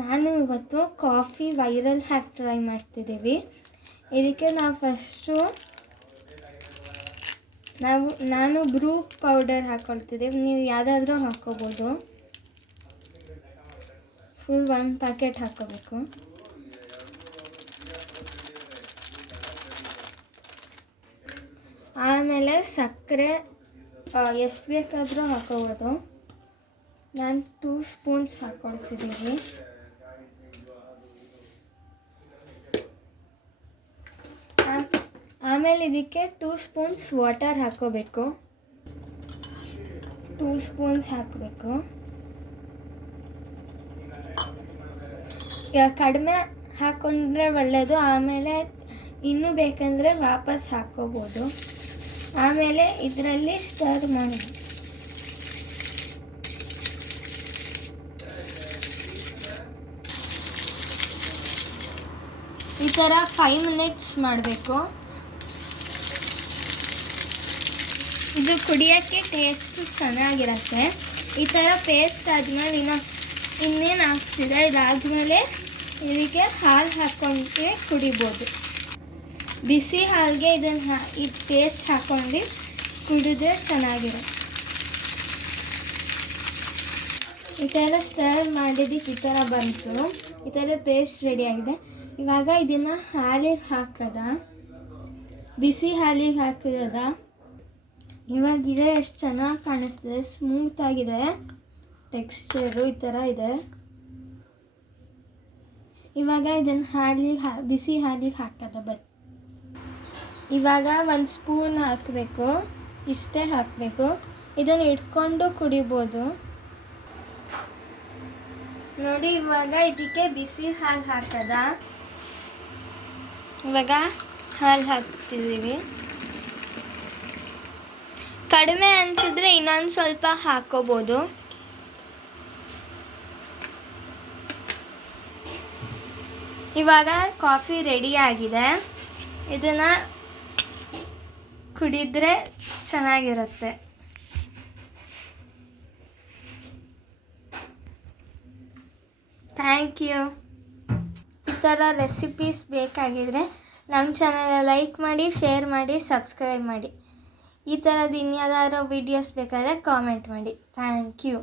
ನಾನು ಇವತ್ತು coffee viral hack try ಮಾಡ್ತಿದ್ದೀವಿ. ಇದಕ್ಕೆ ನಾವು ಫಸ್ಟು ನಾವು, ನಾನು ಬ್ರೂ ಪೌಡರ್ ಹಾಕ್ಕೊಳ್ತಿದ್ದೀವಿ ನೀವು ಯಾವುದಾದ್ರೂ ಹಾಕ್ಕೋಬೋದು ಫುಲ್ ಒಂದು ಪ್ಯಾಕೆಟ್ ಹಾಕೋಬೇಕು. ಆಮೇಲೆ ಸಕ್ಕರೆ ಎಷ್ಟು ಬೇಕಾದರೂ ಹಾಕೋಬೋದು. ನಾನು ಟೂ ಸ್ಪೂನ್ಸ್ ಹಾಕ್ಕೊಳ್ತಿದ್ದೀವಿ ಆಮೇಲೆ ಇದಕ್ಕೆ ಟೂ ಸ್ಪೂನ್ಸ್ ವಾಟರ್ ಹಾಕೋಬೇಕು. ಟೂ ಸ್ಪೂನ್ಸ್ ಹಾಕಬೇಕು. ಕಡಿಮೆ ಹಾಕೊಂಡ್ರೆ ಒಳ್ಳೆಯದು ಆಮೇಲೆ ಇನ್ನೂ ಬೇಕಂದರೆ ವಾಪಸ್ ಹಾಕೋಬೋದು. ಆಮೇಲೆ ಇದರಲ್ಲಿ ಸ್ಟರ್ ಮಾಡಿ. ಈ ಥರ ಫೈವ್ ಮಿನಿಟ್ಸ್ ಮಾಡಬೇಕು. ಇದು ಕುಡಿಯೋಕ್ಕೆ ಟೇಸ್ಟ್ ಚೆನ್ನಾಗಿರುತ್ತೆ. ಈ ಥರ ಪೇಸ್ಟ್ ಆದಮೇಲೆ ಇನ್ನೂ ಇನ್ನೇನು ಆಗ್ತಿದೆ ಇದಾದಮೇಲೆ ಇದಕ್ಕೆ ಹಾಲು ಹಾಕೊಂಡು ಕುಡಿಬೋದು. ಬಿಸಿ ಹಾಲಿಗೆ ಇದನ್ನು ಹಾ, ಈ ಪೇಸ್ಟ್ ಹಾಕೊಂಡು ಕುಡಿದ್ರೆ ಚೆನ್ನಾಗಿರುತ್ತೆ. ಈ ಥರ ಸ್ಟರ್ ಮಾಡಿದ್ದಕ್ಕೆ ಈ ಥರ ಬಂತು. ಈ ಥರ ಪೇಸ್ಟ್ ರೆಡಿಯಾಗಿದೆ ಇವಾಗ ಇದನ್ನು ಹಾಲಿಗೆ ಹಾಕದ. ಬಿಸಿ ಹಾಲಿಗೆ ಹಾಕಿದ ಇವಾಗ ಇದೆ ಎಷ್ಟು ಚೆನ್ನಾಗಿ ಕಾಣಿಸ್ತಿದೆ ಸ್ಮೂತ್ ಆಗಿದೆ. ಟೆಕ್ಸ್ಚರು ಈ ಥರ ಇದೆ. ಇವಾಗ ಇದನ್ನು ಹಾಲಿಗೆ ಹಾ, ಬಿಸಿ ಹಾಲಿಗೆ ಹಾಕೋದ ಬತ್ ಇವಾಗ ಒಂದು ಸ್ಪೂನ್ ಹಾಕಬೇಕು. ಇಷ್ಟೇ ಹಾಕಬೇಕು. ಇದನ್ನು ಇಟ್ಕೊಂಡು ಕುಡಿಬೋದು. ನೋಡಿ, ಇವಾಗ ಇದಕ್ಕೆ ಬಿಸಿ ಹಾಲು ಹಾಕದ. ಇವಾಗ ಹಾಲು ಹಾಕ್ತಿದ್ದೀವಿ ಕಡಿಮೆ ಅನ್ಸಿದ್ರೆ ಇನ್ನೊಂದು ಸ್ವಲ್ಪ ಹಾಕೋಬೋದು. ಇವಾಗ ಕಾಫಿ ರೆಡಿ ಆಗಿದೆ. ಇದನ್ನು ಕುಡಿದ್ರೆ ಚೆನ್ನಾಗಿರುತ್ತೆ. Thank you. ಈ ಥರ ರೆಸಿಪೀಸ್ ಬೇಕಾಗಿದ್ರೆ ನಮ್ಮ ಚಾನಲ್ ಲೈಕ್ ಮಾಡಿ ಶೇರ್ ಮಾಡಿ ಸಬ್ಸ್ಕ್ರೈಬ್ ಮಾಡಿ. ಈ ಥರದ್ದು ಇನ್ಯಾವುದಾದ್ರು ವಿಡಿಯೋಸ್ ಬೇಕಾದರೆ ಕಾಮೆಂಟ್ ಮಾಡಿ. Thank you